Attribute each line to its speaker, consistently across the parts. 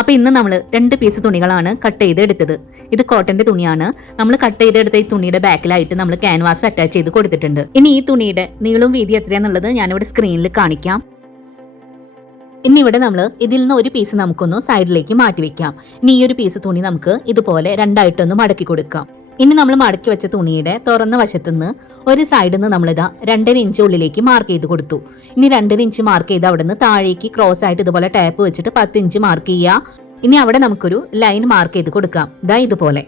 Speaker 1: അപ്പൊ ഇന്ന് നമ്മൾ രണ്ട് പീസ് തുണികളാണ് കട്ട് ചെയ്ത് എടുത്തത് ഇത് കോട്ടന്റെ തുണിയാണ്. നമ്മൾ കട്ട് ചെയ്തെടുത്ത ഈ തുണിയുടെ ബാക്കിലായിട്ട് നമ്മൾ ക്യാൻവാസ് അറ്റാച്ച് ചെയ്ത് കൊടുത്തിട്ടുണ്ട്. ഇനി ഈ തുണിയുടെ നീളവും വീതി എത്രയാന്നുള്ളത് ഞാനിവിടെ സ്ക്രീനിൽ കാണിക്കാം. ഇനി ഇവിടെ നമ്മൾ ഇതിൽ നിന്ന് ഒരു പീസ് നമുക്കൊന്ന് സൈഡിലേക്ക് മാറ്റി വെക്കാം. ഇനി ഈ ഒരു പീസ് തുണി നമുക്ക് ഇതുപോലെ രണ്ടായിട്ടൊന്ന് മടക്കി കൊടുക്കാം. ഇനി നമ്മൾ മടക്കി വെച്ച തുണിയുടെ തുറന്ന വശത്തുനിന്ന് ഒരു സൈഡിൽ നിന്ന് നമ്മളിതാ രണ്ടര ഇഞ്ച് ഉള്ളിലേക്ക് മാർക്ക് ചെയ്ത് കൊടുത്തു. ഇനി രണ്ടര ഇഞ്ച് മാർക്ക് ചെയ്ത് അവിടെ നിന്ന് താഴേക്ക് ക്രോസ് ആയിട്ട് ഇതുപോലെ ടാപ്പ് വെച്ചിട്ട് പത്ത് ഇഞ്ച് മാർക്ക് ചെയ്യുക. ഇനി അവിടെ നമുക്കൊരു ലൈൻ മാർക്ക് ചെയ്ത് കൊടുക്കാം. ഇതാ ഇതുപോലെ.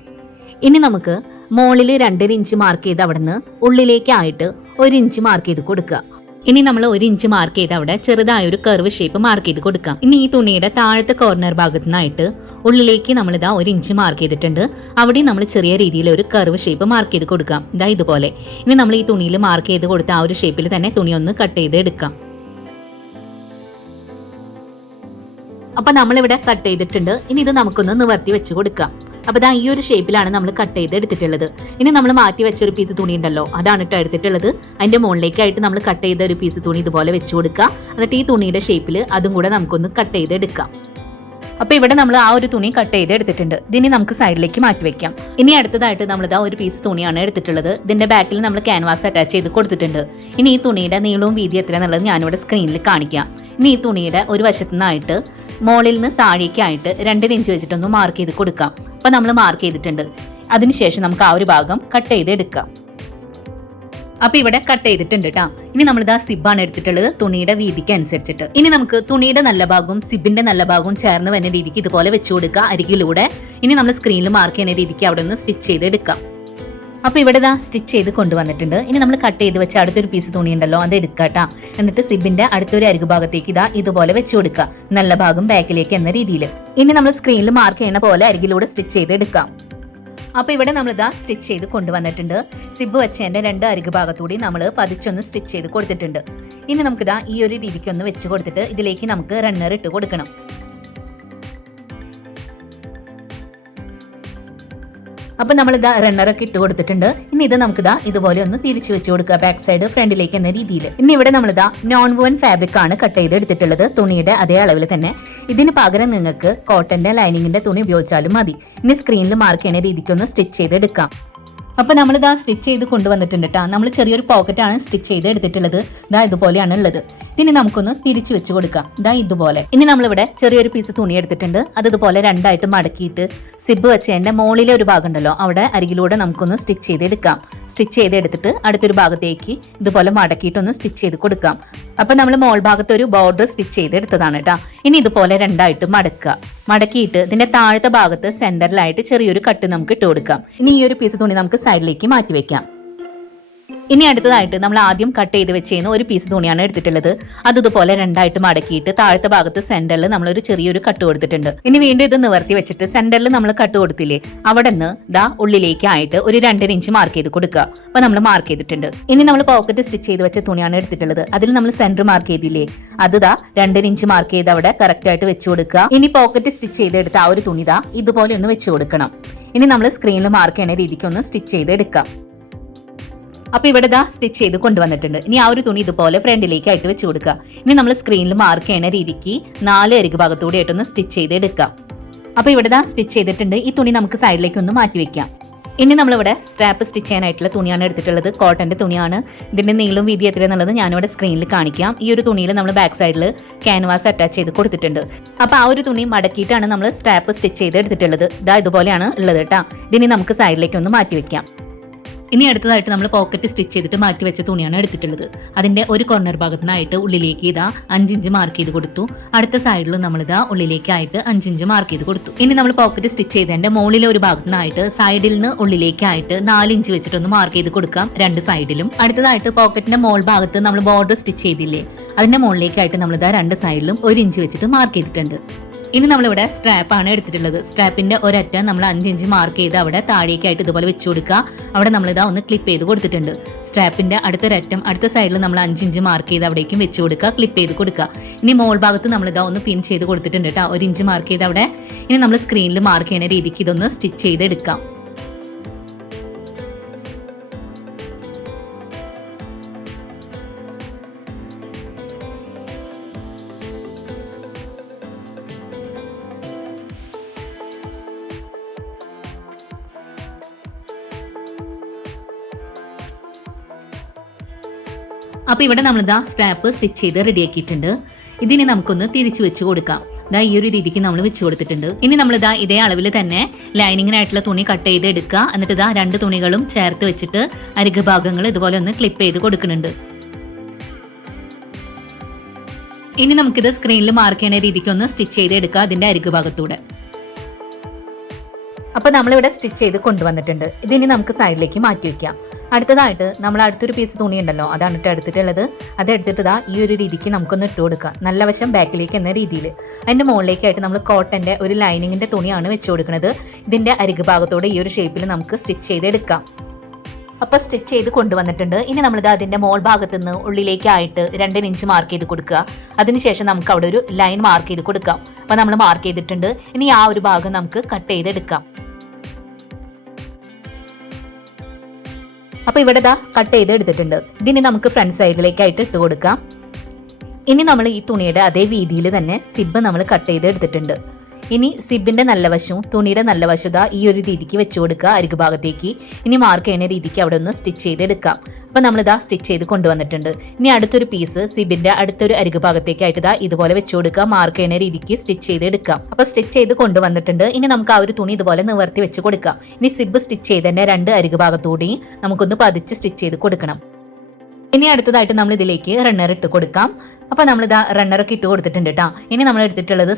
Speaker 1: ഇനി നമുക്ക് മോളിൽ രണ്ടര ഇഞ്ച് മാർക്ക് ചെയ്ത് അവിടെ നിന്ന് ഉള്ളിലേക്കായിട്ട് ഒരു ഇഞ്ച് മാർക്ക് ചെയ്ത് കൊടുക്കുക. ഇനി നമ്മൾ ഒരു ഇഞ്ച് മാർക്ക് ചെയ്ത് അവിടെ ചെറുതായ ഒരു കർവ് ഷേപ്പ് മാർക്ക് ചെയ്ത് കൊടുക്കാം. ഇനി ഈ തുണിയുടെ താഴത്തെ കോർണർ ഭാഗത്തു നിന്നായിട്ട് ഉള്ളിലേക്ക് നമ്മൾ ഇതാ ഒരു ഇഞ്ച് മാർക്ക് ചെയ്തിട്ടുണ്ട്. അവിടെ നമ്മൾ ചെറിയ രീതിയിൽ ഒരു കർവ് ഷേപ്പ് മാർക്ക് ചെയ്ത് കൊടുക്കാം. ഇതാ ഇതുപോലെ. ഇനി നമ്മൾ ഈ തുണിയിൽ മാർക്ക് ചെയ്ത് കൊടുത്ത ആ ഒരു ഷേപ്പിൽ തന്നെ തുണി ഒന്ന് കട്ട് ചെയ്ത് എടുക്കാം. അപ്പൊ നമ്മളിവിടെ കട്ട് ചെയ്തിട്ടുണ്ട്. ഇനി ഇത് നമുക്കൊന്ന് നിവർത്തി വെച്ച് കൊടുക്കാം. അപ്പൊ ദാ ഈ ഒരു ഷേപ്പിലാണ് നമ്മൾ കട്ട് ചെയ്ത് എടുത്തിട്ടുള്ളത്. ഇനി നമ്മൾ മാറ്റി വെച്ച ഒരു പീസ് തുണി ഉണ്ടല്ലോ അതാണ് കേട്ടോ എടുത്തിട്ടുള്ളത്. അതിന്റെ മുകളിലേക്കായിട്ട് നമ്മൾ കട്ട് ചെയ്ത ഒരു പീസ് തുണി ഇതുപോലെ വെച്ച് കൊടുക്കുക എന്നിട്ട് ഈ തുണിയുടെ ഷേപ്പിൽ അതും കൂടെ നമുക്കൊന്ന് കട്ട് ചെയ്ത് എടുക്കാം അപ്പൊ ഇവിടെ നമ്മൾ ആ ഒരു തുണി കട്ട് ചെയ്ത് എടുത്തിട്ടുണ്ട്. ഇതിനി നമുക്ക് സൈഡിലേക്ക് മാറ്റി വെക്കാം. ഇനി അടുത്തതായിട്ട് നമ്മൾ ഇതാ ഒരു പീസ് തുണിയാണ് എടുത്തിട്ടുള്ളത്. ഇതിന്റെ ബാക്കിൽ നമ്മൾ ക്യാൻവാസ് അറ്റാച്ച് ചെയ്ത് കൊടുത്തിട്ടുണ്ട്. ഇനി ഈ തുണിയുടെ നീളവും വീതി എത്രയാണെന്നുള്ളത് ഞാനിവിടെ സ്ക്രീനിൽ കാണിക്കാം. ഇനി ഈ തുണിയുടെ ഒരു വശത്തു നിന്നായിട്ട് മോളിൽ നിന്ന് താഴേക്കായിട്ട് രണ്ടര ഇഞ്ച് വെച്ചിട്ടൊന്ന് മാർക്ക് ചെയ്ത് കൊടുക്കാം. അപ്പൊ നമ്മൾ മാർക്ക് ചെയ്തിട്ടുണ്ട്. അതിനുശേഷം നമുക്ക് ആ ഒരു ഭാഗം കട്ട് ചെയ്ത് എടുക്കാം. അപ്പൊ ഇവിടെ കട്ട് ചെയ്തിട്ടുണ്ട് കേട്ടോ ഇനി നമ്മൾ ഇതാ സിബാണ് എടുത്തിട്ടുള്ളത് തുണിയുടെ വീതിക്ക് അനുസരിച്ചിട്ട്. ഇനി നമുക്ക് തുണിയുടെ നല്ല ഭാഗവും സിബിന്റെ നല്ല ഭാഗവും ചേർന്ന് വരുന്ന രീതിക്ക് ഇതുപോലെ വെച്ചു കൊടുക്കുക അരികിലൂടെ. ഇനി നമ്മൾ സ്ക്രീനിൽ മാർക്ക് ചെയ്യുന്ന രീതിക്ക് അവിടെ നിന്ന് സ്റ്റിച്ച് ചെയ്ത് എടുക്കാം. അപ്പൊ ഇവിടെ ഇതാ സ്റ്റിച്ച് ചെയ്ത് കൊണ്ടുവന്നിട്ടുണ്ട്. ഇനി നമ്മൾ കട്ട് ചെയ്ത് വെച്ച അടുത്തൊരു പീസ് തുണി ഉണ്ടല്ലോ അത് എടുക്കാട്ടാ എന്നിട്ട് സിബിന്റെ അടുത്തൊരു അരികു ഭാഗത്തേക്ക് ഇതാ ഇതുപോലെ വെച്ചു കൊടുക്കുക. നല്ല ഭാഗം ബാക്കിലേക്ക് എന്ന രീതിയിൽ ഇനി നമ്മൾ സ്ക്രീനിൽ മാർക്ക് ചെയ്യുന്ന പോലെ അരികിലൂടെ സ്റ്റിച്ച് ചെയ്ത് എടുക്കാം. അപ്പൊ ഇവിടെ നമ്മൾ ഇതാ സ്റ്റിച്ച് ചെയ്ത് കൊണ്ടുവന്നിട്ടുണ്ട്. സിബ് വെച്ചതിന്റെ രണ്ട് അരികു ഭാഗത്തൂടി നമ്മൾ പതിച്ചൊന്ന് സ്റ്റിച്ച് ചെയ്ത് കൊടുത്തിട്ടുണ്ട്. ഇനി നമുക്കിതാ ഈ ഒരു രീതിക്ക് ഒന്ന് വെച്ച് കൊടുത്തിട്ട് ഇതിലേക്ക് നമുക്ക് റണ്ണർ ഇട്ട് കൊടുക്കണം. അപ്പൊ നമ്മൾ ഇതാ റണ്ണറൊക്കെ ഇട്ട് കൊടുത്തിട്ടുണ്ട്. ഇനി ഇത് നമുക്ക് ഇതാ ഇതുപോലെ ഒന്ന് തിരിച്ചു വെച്ച് കൊടുക്കുക ബാക്ക് സൈഡ് ഫ്രണ്ടിലേക്ക് എന്ന രീതിയിൽ. ഇനി ഇവിടെ നമ്മൾ ഇതാ നോൺ വുവൻ ഫാബ്രിക് ആണ് കട്ട് ചെയ്ത് എടുത്തിട്ടുള്ളത്. തുണിയുടെ അതേ അളവിൽ തന്നെ. ഇതിന് പകരം നിങ്ങൾക്ക് കോട്ടന്റെ ലൈനിങ്ങിന്റെ തുണി ഉപയോഗിച്ചാലും മതി. ഇനി സ്ക്രീനിൽ മാർക്ക് ചെയ്യുന്ന രീതിക്ക് ഒന്ന് സ്റ്റിച്ച് ചെയ്ത് എടുക്കാം. അപ്പൊ നമ്മൾ ഇതാ സ്റ്റിച്ച് ചെയ്ത് കൊണ്ടുവന്നിട്ടുണ്ട് കേട്ടോ നമ്മൾ ചെറിയൊരു പോക്കറ്റ് ആണ് സ്റ്റിച്ച് ചെയ്ത് എടുത്തിട്ടുള്ളത്. ഇതാ ഇതുപോലെയാണ് ഉള്ളത്. ഇനി നമുക്കൊന്ന് തിരിച്ചു വെച്ച് കൊടുക്കാം. ഇതാ ഇതുപോലെ. ഇനി നമ്മളിവിടെ ചെറിയൊരു പീസ് തുണി എടുത്തിട്ടുണ്ട്. അത് ഇതുപോലെ രണ്ടായിട്ട് മടക്കിയിട്ട് സിബ് വെച്ച് അതിന്റെ മുകളിലെ ഒരു ഭാഗം ഉണ്ടല്ലോ അവിടെ അരികിലൂടെ നമുക്കൊന്ന് സ്റ്റിച്ച് ചെയ്തെടുക്കാം. സ്റ്റിച്ച് ചെയ്തെടുത്തിട്ട് അടുത്തൊരു ഭാഗത്തേക്ക് ഇതുപോലെ മടക്കിയിട്ടൊന്ന് സ്റ്റിച്ച് ചെയ്ത് കൊടുക്കാം. അപ്പൊ നമ്മൾ മോൾ ഭാഗത്ത് ഒരു ബോർഡർ സ്റ്റിച്ച് ചെയ്തെടുത്തതാണ് കേട്ടോ ഇനി ഇതുപോലെ രണ്ടായിട്ട് മടക്കുക. മടക്കിയിട്ട് ഇതിന്റെ താഴത്തെ ഭാഗത്ത് സെന്ററിലായിട്ട് ചെറിയൊരു കട്ട് നമുക്ക് ഇട്ട് കൊടുക്കാം. ഇനി ഈ ഒരു പീസ് തുണി നമുക്ക് സൈഡിലേക്ക് മാറ്റി വെക്കാം. ഇനി അടുത്തതായിട്ട് നമ്മൾ ആദ്യം കട്ട് ചെയ്ത് വെച്ചിരുന്ന ഒരു പീസ് തുണിയാണ് എടുത്തിട്ടുള്ളത്. അത് ഇതുപോലെ രണ്ടായിട്ട് മടക്കിയിട്ട് താഴത്തെ ഭാഗത്ത് സെന്ററിൽ നമ്മൾ ഒരു ചെറിയൊരു കട്ട് കൊടുത്തിട്ടുണ്ട്. ഇനി വീണ്ടും ഇത് നിവർത്തി വെച്ചിട്ട് സെന്ററിൽ നമ്മൾ കട്ട് കൊടുത്തില്ലേ അവിടെ നിന്ന് ദാ ഉള്ളിലേക്കായിട്ട് ഒരു രണ്ടര ഇഞ്ച് മാർക്ക് ചെയ്ത് കൊടുക്കുക. അപ്പൊ നമ്മൾ മാർക്ക് ചെയ്തിട്ടുണ്ട്. ഇനി നമ്മൾ പോക്കറ്റ് സ്റ്റിച്ച് ചെയ്ത് വെച്ച തുണിയാണ് എടുത്തിട്ടുള്ളത്. അതിൽ നമ്മൾ സെന്റർ മാർക്ക് ചെയ്തില്ലേ അത് ദാ രണ്ടര ഇഞ്ച് മാർക്ക് ചെയ്ത് അവിടെ കറക്റ്റ് ആയിട്ട് വെച്ച് കൊടുക്കുക. ഇനി പോക്കറ്റ് സ്റ്റിച്ച് ചെയ്തെടുത്ത ആ ഒരു തുണി ദാ ഇതുപോലെ ഒന്ന് വെച്ച് കൊടുക്കണം. ഇനി നമ്മൾ സ്ക്രീനിൽ മാർക്ക് ചെയ്യുന്ന രീതിക്ക് ഒന്ന് സ്റ്റിച്ച് ചെയ്ത് എടുക്കാം അപ്പൊ ഇവിടെ ദാ സ്റ്റിച്ച് ചെയ്ത് കൊണ്ടുവന്നിട്ടുണ്ട്. ഇനി ആ ഒരു തുണി ഇതുപോലെ ഫ്രണ്ടിലേക്ക് ആയിട്ട് വെച്ച് കൊടുക്കുക. ഇനി നമ്മൾ സ്ക്രീനിൽ മാർക്ക് ചെയ്യുന്ന രീതിക്ക് നാല് അരിക്ക് ഭാഗത്തൂടെ ആയിട്ടൊന്ന് സ്റ്റിച്ച് ചെയ്ത് എടുക്കാം അപ്പൊ ഇവിടെ ദാ സ്റ്റിച്ച് ചെയ്തിട്ടുണ്ട്. ഈ തുണി നമുക്ക് സൈഡിലേക്ക് ഒന്ന് മാറ്റി വെക്കാം. ഇനി നമ്മളിവിടെ സ്ട്രാപ്പ് സ്റ്റിച്ച് ചെയ്യാനായിട്ടുള്ള തുണിയാണ് എടുത്തിട്ടുള്ളത്. കോട്ടന്റെ തുണിയാണ്. ഇതിന്റെ നീളും വീതി എത്ര എന്നുള്ളത് ഞാനിവിടെ സ്ക്രീനിൽ കാണിക്കാം. ഈ ഒരു തുണിയിൽ നമ്മൾ ബാക്ക് സൈഡിൽ ക്യാൻവാസ് അറ്റാച്ച് ചെയ്ത് കൊടുത്തിട്ടുണ്ട്. അപ്പോൾ ആ ഒരു തുണി മടക്കിയിട്ടാണ് നമ്മൾ സ്ട്രാപ്പ് സ്റ്റിച്ച് ചെയ്ത് എടുത്തിട്ടുള്ളത്. ഇതാ ഇതുപോലെയാണ് ഉള്ളത് കേട്ടോ. ഇതിനി നമുക്ക് സൈഡിലേക്ക് ഒന്ന് മാറ്റി വെക്കാം. ഇനി അടുത്തതായിട്ട് നമ്മൾ പോക്കറ്റ് സ്റ്റിച്ച് ചെയ്തിട്ട് മാറ്റി വെച്ച തുണിയാണ് എടുത്തിട്ടുള്ളത്. അതിന്റെ ഒരു കോർണർ ഭാഗത്തിനായിട്ട് ഉള്ളിലേക്ക് ഇതാ അഞ്ചിഞ്ച് മാർക്ക് ചെയ്ത് കൊടുത്തു. അടുത്ത സൈഡിൽ നമ്മൾ ഇതാ ഉള്ളിലേക്കായിട്ട് അഞ്ചിഞ്ച് മാർക്ക് ചെയ്ത് കൊടുത്തു. ഇനി നമ്മൾ പോക്കറ്റ് സ്റ്റിച്ച് ചെയ്തതിന്റെ മുകളിലെ ഒരു ഭാഗത്തിനായിട്ട് സൈഡിൽ നിന്ന് ഉള്ളിലേക്കായിട്ട് നാലിഞ്ച് വെച്ചിട്ടൊന്ന് മാർക്ക് ചെയ്ത് കൊടുക്കാം രണ്ട് സൈഡിലും അടുത്തതായിട്ട് പോക്കറ്റിന്റെ മോൾ ഭാഗത്ത് നമ്മൾ ബോർഡർ സ്റ്റിച്ച് ചെയ്തില്ലേ? അതിന്റെ മുകളിലേക്കായിട്ട് നമ്മൾ ഇതാ രണ്ട് സൈഡിലും ഒരു ഇഞ്ച് വെച്ചിട്ട് മാർക്ക് ചെയ്തിട്ടുണ്ട്. ഇനി നമ്മളിവിടെ സ്ട്രാപ്പ് ആണ് എടുത്തിട്ടുള്ളത്. സ്ട്രാപ്പിന്റെ ഒരറ്റം നമ്മൾ അഞ്ചിഞ്ച് മാർക്ക് ചെയ്ത് അവിടെ താഴേക്കായിട്ട് ഇതുപോലെ വെച്ച് കൊടുക്കുക. അവിടെ നമ്മൾ ഇതാ ഒന്ന് ക്ലിപ്പ് ചെയ്ത് കൊടുത്തിട്ടുണ്ട്. സ്ട്രാപ്പിന്റെ അടുത്തൊരറ്റം അടുത്ത സൈഡിൽ നമ്മൾ അഞ്ചിഞ്ച് മാർക്ക് ചെയ്ത് അവിടേക്കും വെച്ച് കൊടുക്കുക ക്ലിപ്പ് ചെയ്ത് കൊടുക്കുക. ഇനി മോൾ ഭാഗത്ത് നമ്മൾ ഇതാ ഒന്ന് പിൻ ചെയ്ത് കൊടുത്തിട്ടുണ്ട് കേട്ടോ ഒരു ഇഞ്ച് മാർക്ക് ചെയ്ത് അവിടെ. ഇനി നമ്മൾ സ്ക്രീനിൽ മാർക്ക് ചെയ്യുന്ന രീതിക്ക് ഇതൊന്ന് സ്റ്റിച്ച് ചെയ്ത് എടുക്കാം അപ്പോൾ ഇവിടെ നമ്മൾ നമ്മളിതാ സ്ട്രാപ്പ് സ്റ്റിച്ച് ചെയ്ത് റെഡിയാക്കിയിട്ടുണ്ട് ഇതിനെ നമുക്കൊന്ന് തിരിച്ചു വെച്ച് കൊടുക്കാം. ദാ ഈ ഒരു രീതിക്ക് നമ്മൾ വെച്ച് കൊടുത്തിട്ടുണ്ട്. ഇനി നമ്മൾ ഇതാ ഇതേ അളവിൽ തന്നെ ലൈനിങ്ങിനായിട്ടുള്ള തുണി കട്ട് ചെയ്ത് എടുക്കുക. എന്നിട്ട് ഇതാ രണ്ട് തുണികളും ചേർത്ത് വെച്ചിട്ട് അരികു ഭാഗങ്ങൾ ഇതുപോലെ ഒന്ന് ക്ലിപ്പ് ചെയ്ത് കൊടുക്കുന്നുണ്ട്. ഇനി നമുക്കിത് സ്ക്രീനിൽ മാർക്ക് ചെയ്യുന്ന രീതിക്ക് ഒന്ന് സ്റ്റിച്ച് ചെയ്ത് എടുക്കുക അതിന്റെ അരികു ഭാഗത്തൂടെ. അപ്പോൾ നമ്മളിവിടെ സ്റ്റിച്ച് ചെയ്ത് കൊണ്ടുവന്നിട്ടുണ്ട്. ഇതിനി നമുക്ക് സൈഡിലേക്ക് മാറ്റി വയ്ക്കാം അടുത്തതായിട്ട് നമ്മൾ അടുത്തൊരു പീസ് തുണി ഉണ്ടല്ലോ അതാണ് ഇട്ട് എടുത്തിട്ടുള്ളത്. അത് എടുത്തിട്ട് ഈ ഒരു രീതിക്ക് നമുക്കൊന്ന് ഇട്ട് കൊടുക്കാം. നല്ല വശം ബാക്കിലേക്ക് എന്ന രീതിയിൽ. അതിന്റെ മുകളിലേക്കായിട്ട് നമ്മൾ കോട്ടന്റെ ഒരു ലൈനിങ്ങിന്റെ തുണിയാണ് വെച്ച് കൊടുക്കുന്നത്. ഇതിന്റെ അരികു ഭാഗത്തോടെ ഈ ഒരു ഷേപ്പിൽ നമുക്ക് സ്റ്റിച്ച് ചെയ്തെടുക്കാം അപ്പോൾ സ്റ്റിച്ച് ചെയ്ത് കൊണ്ടുവന്നിട്ടുണ്ട്. ഇനി നമ്മളിത് അതിന്റെ മോൾ ഭാഗത്ത് നിന്ന് ഉള്ളിലേക്കായിട്ട് രണ്ട് ഇഞ്ച് മാർക്ക് ചെയ്ത് കൊടുക്കുക. അതിനുശേഷം നമുക്ക് അവിടെ ഒരു ലൈൻ മാർക്ക് ചെയ്ത് കൊടുക്കാം. അപ്പോൾ നമ്മൾ മാർക്ക് ചെയ്തിട്ടുണ്ട്. ഇനി ആ ഒരു ഭാഗം നമുക്ക് കട്ട് ചെയ്തെടുക്കാം. അപ്പോൾ ഇവിടെ ദാ കട്ട് ചെയ്ത് എടുത്തിട്ടുണ്ട്. ഇതിനി നമുക്ക് ഫ്രണ്ട് സൈഡിലേക്കായിട്ട് ഇട്ട് കൊടുക്കാം. ഇനി നമ്മൾ ഈ തുണിയുടെ അതേ വീതിയിൽ തന്നെ സിബ് നമ്മൾ കട്ട് ചെയ്ത് എടുത്തിട്ടുണ്ട്. ഇനി സിബിന്റെ നല്ല വശവും തുണിയുടെ നല്ല വശത ഈ ഒരു രീതിക്ക് വെച്ച് കൊടുക്കുക അരികു ഭാഗത്തേക്ക്. ഇനി മാർക്ക് ചെയ്യുന്ന രീതിക്ക് അവിടെ ഒന്ന് സ്റ്റിച്ച് ചെയ്തെടുക്കാം. അപ്പോൾ നമ്മളിതാ സ്റ്റിച്ച് ചെയ്ത് കൊണ്ടുവന്നിട്ടുണ്ട്. ഇനി അടുത്തൊരു പീസ് സിബിന്റെ അടുത്തൊരു അരികു ഭാഗത്തേക്കായിട്ട് ഇതാ ഇതുപോലെ വെച്ച് കൊടുക്കുക. മാർക്ക് ചെയ്യുന്ന രീതിക്ക് സ്റ്റിച്ച് ചെയ്തെടുക്കാം. അപ്പോൾ സ്റ്റിച്ച് ചെയ്ത് കൊണ്ടുവന്നിട്ടുണ്ട്. ഇനി നമുക്ക് ആ ഒരു തുണി ഇതുപോലെ നിവർത്തി വെച്ച് കൊടുക്കാം. ഇനി സിബ് സ്റ്റിച്ച് ചെയ്ത് തന്നെ രണ്ട് അരികു ഭാഗത്തൂടി നമുക്കൊന്ന് പതിച്ച് സ്റ്റിച്ച് ചെയ്ത് കൊടുക്കണം. ഇനി അടുത്തതായിട്ട് നമ്മൾ ഇതിലേക്ക് റണ്ണർ ഇട്ട് കൊടുക്കാം. അപ്പോൾ റണ്ണർ ഒക്കെ ഇട്ട് കൊടുത്തിട്ടുണ്ട് കേട്ടോ ഇനി നമ്മൾ എടുത്തിട്ടുള്ളത്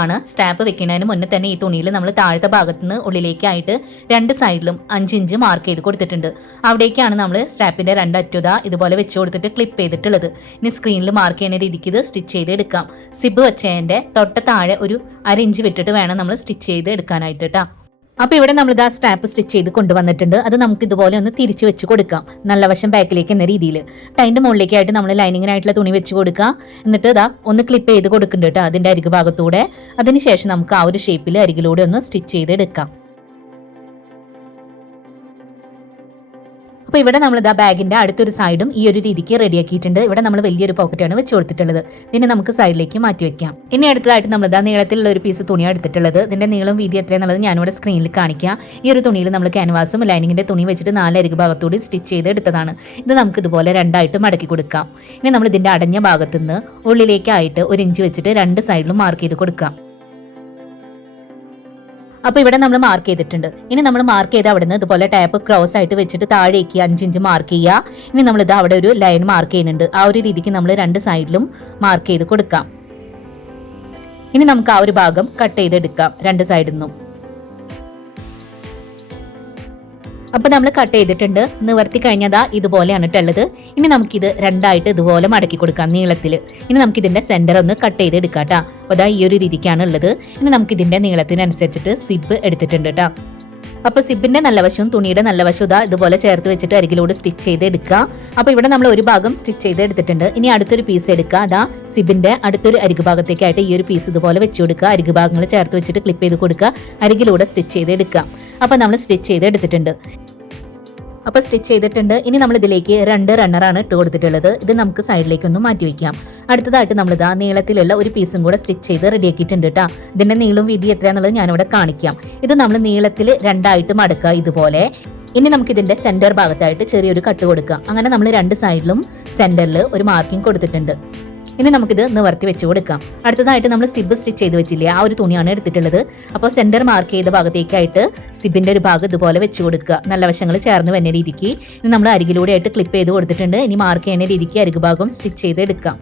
Speaker 1: ആണ്. സ്റ്റാപ്പ് വെക്കുന്നതിന് മുന്നേ തന്നെ ഈ തുണിയിൽ നമ്മൾ താഴത്തെ ഭാഗത്ത് നിന്ന് ഉള്ളിലേക്കായിട്ട് രണ്ട് സൈഡിലും അഞ്ച് ഇഞ്ച് മാർക്ക് ചെയ്ത് കൊടുത്തിട്ടുണ്ട്. അവിടേക്കാണ് നമ്മൾ സ്റ്റാപ്പിന്റെ രണ്ട് അറ്റുത ഇതുപോലെ വെച്ച് കൊടുത്തിട്ട് ക്ലിപ്പ് ചെയ്തിട്ടുള്ളത്. ഇനി സ്ക്രീനിൽ മാർക്ക് ചെയ്യുന്ന രീതിക്ക് ഇത് സ്റ്റിച്ച് ചെയ്ത് എടുക്കാം. സിബ് വെച്ചതിന്റെ തൊട്ട താഴെ ഒരു അര ഇഞ്ച് വിട്ടിട്ട് വേണം നമ്മൾ സ്റ്റിച്ച് ചെയ്ത് എടുക്കാനായിട്ട് കേട്ടോ അപ്പോൾ ഇവിടെ നമ്മൾ ഇതാ സ്റ്റാപ്പ് സ്റ്റിച്ച് ചെയ്ത് കൊണ്ടുവന്നിട്ടുണ്ട്. അത് നമുക്ക് ഇതുപോലെ ഒന്ന് തിരിച്ച് വെച്ച് കൊടുക്കാം. നല്ല വശം ബാക്കിലേക്ക് എന്ന രീതിയിൽ അതിന്റെ മുകളിലേക്കായിട്ട് നമ്മൾ ലൈനിങ്ങിനായിട്ടുള്ള തുണി വെച്ച് കൊടുക്കുക എന്നിട്ട് ഇതാ ഒന്ന് ക്ലിപ്പ് ചെയ്ത് കൊടുക്കുന്നുണ്ട് കേട്ടോ അതിന്റെ അരികു ഭാഗത്തൂടെ അതിനുശേഷം നമുക്ക് ആ ഒരു ഷേപ്പിൽ അരികിലൂടെ ഒന്ന് സ്റ്റിച്ച് ചെയ്തെടുക്കാം. അപ്പോൾ ഇവിടെ നമ്മൾ ഇതാ ബാഗിന്റെ അടുത്തൊരു സൈഡും ഈ ഒരു രീതിക്ക് റെഡിയാക്കിയിട്ടുണ്ട് ഇവിടെ നമ്മൾ വലിയൊരു പോക്കറ്റാണ് വെച്ച് കൊടുത്തിട്ടുള്ളത്. ഇതിനെ നമുക്ക് സൈഡിലേക്ക് മാറ്റി വെക്കാം. ഇനി അടുത്തതായിട്ട് നമ്മൾ ഇതാ നീളത്തിലുള്ള ഒരു പീസ് തുണി എടുത്തിട്ടുള്ളത്. ഇതിന്റെ നീളം വീതി എത്രയാണെന്നുള്ളത് ഞാനിവിടെ സ്ക്രീനിൽ കാണിക്കാം. ഈ ഒരു തുണിയിൽ നമ്മൾ ക്യാൻവാസും ലൈനിങ്ങിന്റെ തുണി വെച്ചിട്ട് നാല് അരികു ഭാഗത്തൂടി സ്റ്റിച്ച് ചെയ്ത് എടുത്തതാണ്. ഇത് നമുക്ക് ഇതുപോലെ രണ്ടായിട്ട് മടക്കി കൊടുക്കാം. ഇനി നമ്മൾ ഇതിന്റെ അടഞ്ഞ ഭാഗത്തുനിന്ന് ഉള്ളിലേക്കായിട്ട് ഒരു ഇഞ്ച് വെച്ചിട്ട് രണ്ട് സൈഡിലും മാർക്ക് ചെയ്ത് കൊടുക്കാം. അപ്പോൾ ഇവിടെ നമ്മൾ മാർക്ക് ചെയ്തിട്ടുണ്ട്. ഇനി നമ്മൾ മാർക്ക് ചെയ്ത് അവിടെ നിന്ന് ഇതുപോലെ ടാപ്പ് ക്രോസ് ആയിട്ട് വെച്ചിട്ട് താഴേക്ക് അഞ്ചിഞ്ച് മാർക്ക് ചെയ്യുക ഇനി നമ്മൾ ഇത് അവിടെ ഒരു ലൈൻ മാർക്ക് ചെയ്യുന്നുണ്ട്. ആ ഒരു രീതിക്ക് നമ്മൾ രണ്ട് സൈഡിലും മാർക്ക് ചെയ്ത് കൊടുക്കാം. ഇനി നമുക്ക് ആ ഒരു ഭാഗം കട്ട് ചെയ്തെടുക്കാം. രണ്ട് സൈഡിൽ നിന്നും അപ്പോൾ നമ്മൾ കട്ട് ചെയ്തിട്ടുണ്ട്. നിവർത്തി കഴിഞ്ഞതാ ഇതുപോലെയാണ് ഇട്ടുള്ളത് ഇനി നമുക്കിത് രണ്ടായിട്ട് ഇതുപോലെ മടക്കി കൊടുക്കാം നീളത്തിൽ ഇനി നമുക്ക് ഇതിന്റെ സെന്റർ ഒന്ന് കട്ട് ചെയ്ത് എടുക്കാം കേട്ടോ അപ്പോൾ അതാ ഈ ഒരു രീതിക്കാണ് ഉള്ളത്. ഇനി നമുക്ക് നമുക്കിതിന്റെ നീളത്തിനനുസരിച്ചിട്ട് സിബ് എടുത്തിട്ടുണ്ട് കേട്ടോ അപ്പോൾ സിബിന്റെ നല്ല വശവും തുണിയുടെ നല്ല വശവും ഇതാ ഇതുപോലെ ചേർത്ത് വെച്ചിട്ട് അരികിലൂടെ സ്റ്റിച്ച് ചെയ്ത് എടുക്കുക അപ്പോൾ ഇവിടെ നമ്മൾ ഒരു ഭാഗം സ്റ്റിച്ച് ചെയ്ത് എടുത്തിട്ടുണ്ട് ഇനി അടുത്തൊരു പീസ് എടുക്കുക അതാ സിബിന്റെ അടുത്തൊരു അരികു ഭാഗത്തേക്കായിട്ട് ഈ ഒരു പീസ് ഇതുപോലെ വെച്ചു കൊടുക്കുക അരികു ഭാഗങ്ങൾ ചേർത്ത് വെച്ചിട്ട് ക്ലിപ്പ് ചെയ്ത് കൊടുക്കുക അരികിലൂടെ സ്റ്റിച്ച് ചെയ്ത് എടുക്കുക അപ്പോൾ നമ്മൾ സ്റ്റിച്ച് ചെയ്ത് എടുത്തിട്ടുണ്ട് അപ്പോൾ സ്റ്റിച്ച് ചെയ്തിട്ടുണ്ട്. ഇനി നമ്മൾ ഇതിലേക്ക് രണ്ട് റണ്ണറാണ് ഇട്ട് കൊടുത്തിട്ടുള്ളത്. ഇത് നമുക്ക് സൈഡിലേക്കൊന്ന് മാറ്റി വയ്ക്കാം അടുത്തതായിട്ട് നമ്മൾ ഇതാ നീളത്തിലുള്ള ഒരു പീസും കൂടെ സ്റ്റിച്ച് ചെയ്ത് റെഡിയാക്കിയിട്ടുണ്ട് കേട്ടോ ഇതിന്റെ നീളവും വീതി എത്രയാന്നുള്ളത് ഞാനിവിടെ കാണിക്കാം. ഇത് നമ്മൾ നീളത്തിൽ രണ്ടായിട്ട് മടക്കുക ഇതുപോലെ. ഇനി നമുക്ക് ഇതിന്റെ സെന്റർ ഭാഗത്തായിട്ട് ചെറിയൊരു കട്ട് കൊടുക്കാം അങ്ങനെ നമ്മൾ രണ്ട് സൈഡിലും സെന്ററിൽ ഒരു മാർക്കിംഗ് കൊടുത്തിട്ടുണ്ട്. ഇനി നമുക്കിത് നിവർത്തി വെച്ച് കൊടുക്കാം. അടുത്തതായിട്ട് നമ്മൾ സിബ് സ്റ്റിച്ച് ചെയ്ത് വെച്ചില്ലേ ആ ഒരു തുണിയാണ് എടുത്തിട്ടുള്ളത്. അപ്പോൾ സെന്റർ മാർക്ക് ചെയ്ത ഭാഗത്തേക്കായിട്ട് സിബിന്റെ ഒരു ഭാഗം ഇതുപോലെ വെച്ച് കൊടുക്കുക. നല്ല വശങ്ങൾ ചേർന്ന് വരുന്ന രീതിക്ക്. ഇനി നമ്മൾ അരികിലൂടെ ആയിട്ട് ക്ലിപ്പ് ചെയ്ത് കൊടുത്തിട്ടുണ്ട്. ഇനി മാർക്ക് ചെയ്യുന്ന രീതിക്ക് അരികു ഭാഗം സ്റ്റിച്ച് ചെയ്ത് എടുക്കാം.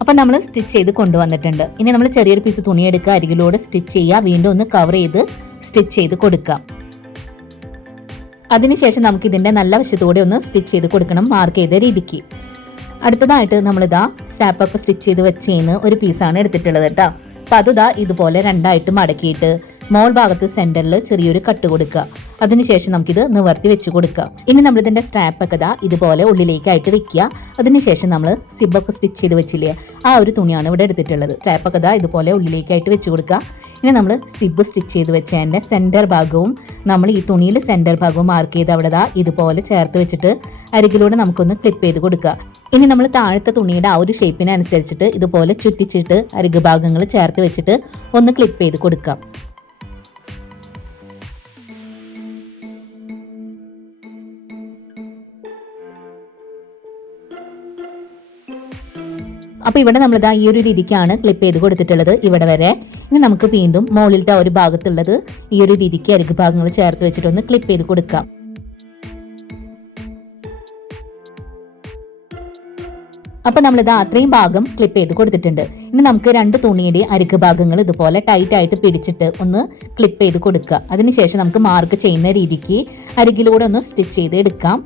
Speaker 1: അപ്പം നമ്മൾ സ്റ്റിച്ച് ചെയ്ത് കൊണ്ടുവന്നിട്ടുണ്ട്. ഇനി നമ്മൾ ചെറിയൊരു പീസ് തുണി എടുക്കുക. അരികിലൂടെ സ്റ്റിച്ച് ചെയ്യുക. വീണ്ടും ഒന്ന് കവർ ചെയ്ത് സ്റ്റിച്ച് ചെയ്ത് കൊടുക്കാം അതിനുശേഷം നമുക്ക് ഇതിന്റെ നല്ല വശത്തോടെ ഒന്ന് സ്റ്റിച്ച് ചെയ്ത് കൊടുക്കണം. മാർക്ക് ചെയ്ത രീതിക്ക്. അടുത്തതായിട്ട് നമ്മളിതാ സ്റ്റാപ്പൊക്കെ സ്റ്റിച്ച് ചെയ്ത് വെച്ച് ചെയ്യുന്ന ഒരു പീസാണ് എടുത്തിട്ടുള്ളത് കേട്ടോ. അപ്പം അതിതാ ഇതുപോലെ രണ്ടായിട്ട് മടക്കിയിട്ട് മോൾ ഭാഗത്ത് സെന്ററിൽ ചെറിയൊരു കട്ട് കൊടുക്കുക. അതിനുശേഷം നമുക്കിത് നിവർത്തി വെച്ച് കൊടുക്കുക. ഇനി നമ്മൾ ഇതിന്റെ സ്ട്രാപ്പൊക്കെ ഇതാ ഇതുപോലെ ഉള്ളിലേക്കായിട്ട് വെക്കുക. അതിനുശേഷം നമ്മൾ സിബൊക്കെ സ്റ്റിച്ച് ചെയ്ത് വെച്ചില്ലേ ആ ഒരു തുണിയാണ് ഇവിടെ എടുത്തിട്ടുള്ളത്. സ്ട്രാപ്പൊക്കെ ഇതാ ഇതുപോലെ ഉള്ളിലേക്കായിട്ട് വെച്ച് കൊടുക്കുക. ഇനി നമ്മൾ സിബ് സ്റ്റിച്ച് ചെയ്ത് വെച്ചതിന്റെ സെന്റർ ഭാഗവും നമ്മൾ ഈ തുണിയിൽ സെന്റർ ഭാഗവും മാർക്ക് ചെയ്ത് അവിടെ ദാ ഇതുപോലെ ചേർത്ത് വെച്ചിട്ട് അരികിലൂടെ നമുക്കൊന്ന് ക്ലിപ്പ് ചെയ്ത് കൊടുക്കുക. ഇനി നമ്മൾ താഴത്തെ തുണിയുടെ ആ ഒരു ഷേപ്പിനനുസരിച്ചിട്ട് ഇതുപോലെ ചുറ്റിച്ചിട്ട് അരികുഭാഗങ്ങൾ ചേർത്ത് വെച്ചിട്ട് ഒന്ന് ക്ലിപ്പ് ചെയ്ത് കൊടുക്കാം അപ്പോൾ ഇവിടെ നമ്മൾ നമ്മളിതാ ഈ ഒരു രീതിക്കാണ് ക്ലിപ്പ് ചെയ്ത് കൊടുത്തിട്ടുള്ളത് ഇവിടെ വരെ. ഇനി നമുക്ക് വീണ്ടും മുകളിലത്തെ ഒരു ഭാഗത്തുള്ളത് ഈ ഒരു രീതിക്ക് അരികു ഭാഗങ്ങൾ ചേർത്ത് വെച്ചിട്ടൊന്ന് ക്ലിപ്പ് ചെയ്ത് കൊടുക്കാം. അപ്പോൾ നമ്മളിത് അത്രയും ഭാഗം ക്ലിപ്പ് ചെയ്ത് കൊടുത്തിട്ടുണ്ട്. ഇനി നമുക്ക് രണ്ട് തുണിയുടെ അരുക്ക് ഭാഗങ്ങൾ ഇതുപോലെ ടൈറ്റ് ആയിട്ട് പിടിച്ചിട്ട് ഒന്ന് ക്ലിപ്പ് ചെയ്ത് കൊടുക്കുക. അതിനുശേഷം നമുക്ക് മാർക്ക് ചെയ്യുന്ന രീതിക്ക് അരികിലൂടെ ഒന്ന് സ്റ്റിച്ച് ചെയ്ത് എടുക്കാം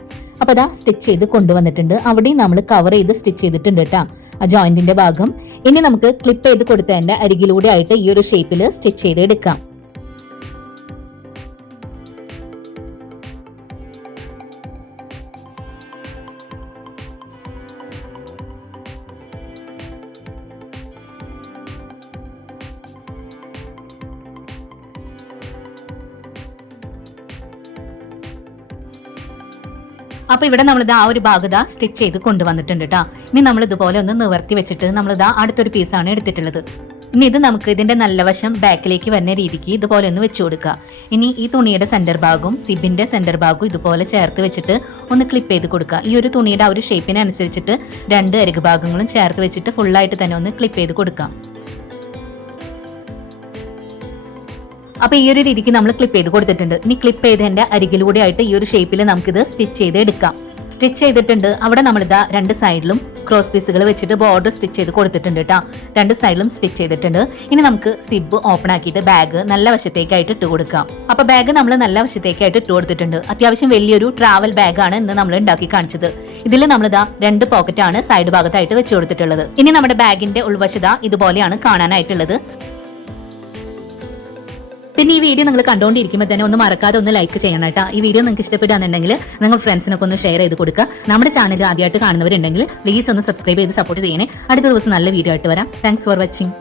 Speaker 1: അപ്പോൾ അതാ സ്റ്റിച്ച് ചെയ്ത് കൊണ്ടുവന്നിട്ടുണ്ട്. അവിടെയും നമ്മൾ കവർ ചെയ്ത് സ്റ്റിച്ച് ചെയ്തിട്ടുണ്ട് കേട്ടോ. ആ ജോയിന്റിന്റെ ഭാഗം. ഇനി നമുക്ക് ക്ലിപ്പ് ചെയ്ത് കൊടുത്തതിന്റെ അരികിലൂടെ ആയിട്ട് ഈ ഒരു ഷേപ്പിൽ സ്റ്റിച്ച് ചെയ്ത് എടുക്കാം. അപ്പൊ ഇവിടെ നമ്മളിത് ആ ഒരു ഭാഗത സ്റ്റിച്ച് ചെയ്ത് കൊണ്ടുവന്നിട്ടുണ്ട് കേട്ടോ ഇനി നമ്മൾ ഇതുപോലെ ഒന്ന് നിവർത്തി വെച്ചിട്ട് നമ്മൾ നമ്മളിതാ അടുത്തൊരു പീസാണ് എടുത്തിട്ടുള്ളത്. ഇനി ഇത് നമുക്ക് ഇതിന്റെ നല്ല വശം ബാക്കിലേക്ക് വരുന്ന രീതിക്ക് ഇതുപോലെ ഒന്ന് വെച്ചു കൊടുക്കുക. ഇനി ഈ തുണിയുടെ സെന്റർ ഭാഗവും സിബിന്റെ സെന്റർ ഭാഗവും ഇതുപോലെ ചേർത്ത് വെച്ചിട്ട് ഒന്ന് ക്ലിപ്പ് ചെയ്ത് കൊടുക്കുക. ഈ ഒരു തുണിയുടെ ആ ഒരു ഷേപ്പിനനുസരിച്ചിട്ട് രണ്ട് അരികു ഭാഗങ്ങളും ചേർത്ത് വെച്ചിട്ട് ഫുള്ളായിട്ട് തന്നെ ഒന്ന് ക്ലിപ്പ് ചെയ്ത് കൊടുക്കാം അപ്പൊ ഈ ഒരു രീതിക്ക് നമ്മൾ ക്ലിപ്പ് ചെയ്ത് കൊടുത്തിട്ടുണ്ട്. ഇനി ക്ലിപ്പ് ചെയ്തതിന്റെ അരികിലൂടെ ആയിട്ട് ഈ ഒരു ഷേപ്പിൽ നമുക്കിത് സ്റ്റിച്ച് ചെയ്ത് എടുക്കാം. സ്റ്റിച്ച് ചെയ്തിട്ടുണ്ട്. അവിടെ നമ്മളിതാ രണ്ട് സൈഡിലും ക്രോസ് പീസുകൾ വെച്ചിട്ട് ബോർഡർ സ്റ്റിച്ച് ചെയ്ത് കൊടുത്തിട്ടുണ്ട് കേട്ടോ രണ്ട് സൈഡിലും സ്റ്റിച്ച് ചെയ്തിട്ടുണ്ട്. ഇനി നമുക്ക് സിബ് ഓപ്പൺ ആക്കിയിട്ട് ബാഗ് നല്ല വശത്തേക്കായിട്ട് ഇട്ട് കൊടുക്കാം. അപ്പൊ ബാഗ് നമ്മൾ നല്ല വശത്തേക്കായിട്ട് ഇട്ട് കൊടുത്തിട്ടുണ്ട്. അത്യാവശ്യം വലിയൊരു ട്രാവൽ ബാഗാണ് ഇന്ന് നമ്മൾ ഉണ്ടാക്കി കാണിച്ചത്. ഇതിൽ നമ്മളിതാ രണ്ട് പോക്കറ്റ് ആണ് സൈഡ് ഭാഗത്തായിട്ട് വെച്ച് കൊടുത്തിട്ടുള്ളത്. ഇനി നമ്മുടെ ബാഗിന്റെ ഉൾവശത ഇതുപോലെയാണ് കാണാനായിട്ടുള്ളത്. പിന്നെ ഈ വീഡിയോ നിങ്ങൾ കണ്ടുകൊണ്ടിരിക്കുമ്പോൾ തന്നെ ഒന്ന് മറക്കാതെ ഒന്ന് ലൈക്ക് ചെയ്യണം കേട്ടോ. ഈ വീഡിയോ നിങ്ങൾക്ക് ഇഷ്ടപ്പെടുകയാണെന്നുണ്ടെങ്കിൽ നിങ്ങൾ ഫ്രണ്ട്സിനൊക്കെ ഒന്ന് ഷെയർ ചെയ്ത് കൊടുക്കുക. നമ്മുടെ ചാനൽ ആദ്യമായിട്ട് കാണുന്നവരുണ്ടെങ്കിൽ പ്ലീസ് ഒന്ന് സബ്സ്ക്രൈബ് ചെയ്ത് സപ്പോർട്ട് ചെയ്യണേ. അടുത്ത ദിവസം നല്ല വീഡിയോ ആയിട്ട് വരാം. Thanks for watching